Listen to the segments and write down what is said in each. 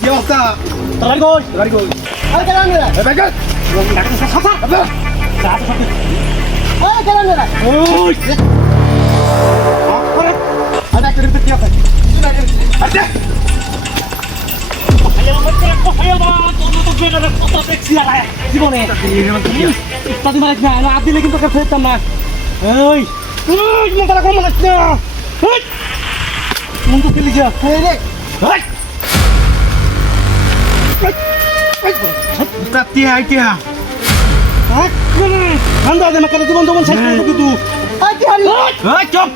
কি অবস্থা? গাড়ি কই? আরে কেন রে? এ ব্যাগ ডাক্তার সাথে সাথে আবে ওই কেন রে? ওই আরে ডাক্তার ভিতর কি আছে? আচ্ছা জীবনে তাদের মালিক না না দিলে কিন্তু কাছে ফেরতাম না ওই ওই মন তারা কোন মালিক না ওই মন তো ফেলে যা রে ওই তাতি আইটিয়া হ্যাঁ আন্দা দে মাকে জীবন জীবন শেষ করে দিবি তুই আই কি হারি ওই চুপ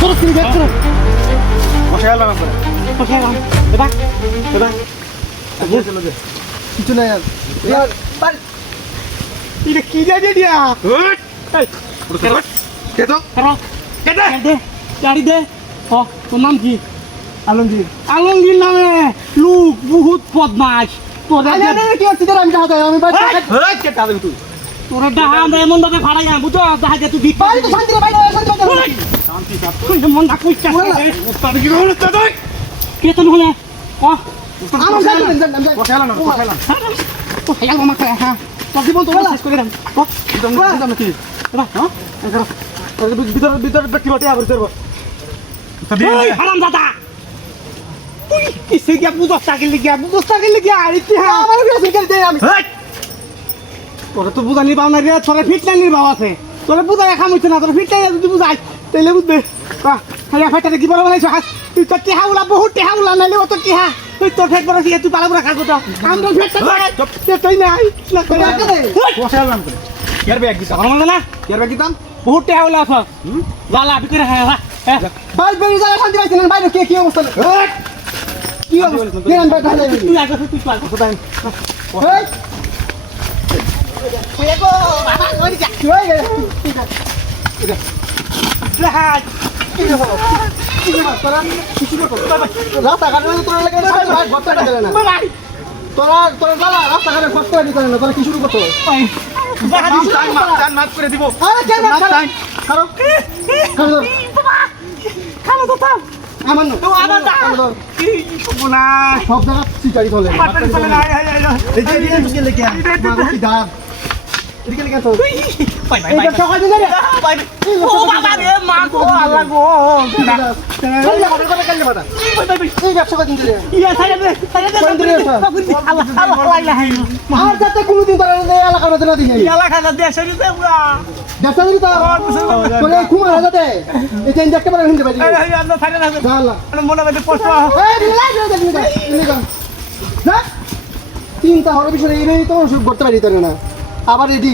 তোর কি দেখছ বসে আলাম করে ওকে দাদা দাদা কিছু না यार पर ये की दे दिया ওই কে তো करो কে দে दे गाड़ी दे ओ তোর নাম কি আলমগীর আলমগীর নামে লোক বহুত বদমাশ তোরা কি হচ্ছে তোর আমি দাদা আমি বাড়ি ওই কে তাবে তুই তোরা ডাহা আমরা এমন ভাবে ফাড়াই না বুঝছো দেখা যায় তুই ভিক্ষা বাড়ি তো শান্তি রে বাইরে শান্তি বাইরে শান্তি সব তুই মন না কইছ উস্তাদ কি বলছ তুই কে তো হলো ও আমার জানি বসে আলাম বসে আলাম ও হাই আমার মাথা হ্যাঁ তোর জীবন তো শেষ করে দিলাম ও দিদাম কি দাদা হ্যাঁ এখানে ভিতর ভিতর ব্যক্তি বাটে আবার ধরব এই হারাম দাদা তুই কিসে গিয়া বুঝছ টাকে লিগিয়া আরে কি হ্যাঁ আমার কাছে করে দে আমি তোরা তো বুঝানি পাও না রে তোরা ফিটনানির ভাব আছে তোরা বুঝাই খাম হইছে না তোরা ফিটনানি যদি বুঝাই তাইলে বুঝবে খালি ফাটারে কি বড় বানাইছ তুই তো টিহা উলা বহুত টিহা উলা নাইলে অত টিহা তুই তোর ফেট বড় তুই পালা পুরা খাবো তো আমরা ফেট তুই নাই না করে বসে আলাম করে কেয়ার ব্যাগ দিতাম আমার না কেয়ার ব্যাগ দিতাম বহুত টিহা উলা আছে লালা বিকরে হ্যাঁ ভাই বেরি জায়গা শান্তি পাইছেন না বাইরে কি অবস্থা কি অবস্থা নেন ভাই ঢালে তুই আগে তুই পাল এই ওই গো বাবা ওই যা কি হয়ে গেল লাহাজ কি হলো কি হলো তোরা কিছু করো রাস্তা ঘাটে তোরা লাগে না ভাই ঘরটা গেলে না বাবা তোরা তোরা জ্বালা রাস্তা ঘাটে কষ্ট করে না তোরা কি শুরু করছো চান মাফ করে দিব আরে কেন খারো খারো খালো তো তা আমার না তো আমার দা কি না সব জায়গা চিটারি চলে পাটন চলে না এই যে এদিকে মুশকিল লেগে মাগো কি দাব এদিকে লেগে তো বাই বাই এই যে সকাল দিন রে বাই ও বাবা রে মা গো আল্লাহ গো চল যা কথা কাল বাতা বাই বাই বাই এই ব্যবসা দিন রে ইয়া সাইডে দে আল্লাহ আল্লাহ লাইলা হাই আর যাতে কোনোদিন তোরা এই এলাকার মধ্যে না দিই ইয়ালা খানা দেশে দিতে পুরা ব্যবসা দিন তো তোরে ঘুমা যাতে এই চেঞ্জ একটা বার হিন্দে বাজি এই আল্লাহ সাইডে না জাল্লা মনে মনে পোস্ট এই রিলাই যা চিন্তা হওয়ার বিষয় এই তো শুরু করতে পারি তোর না আবার রেডি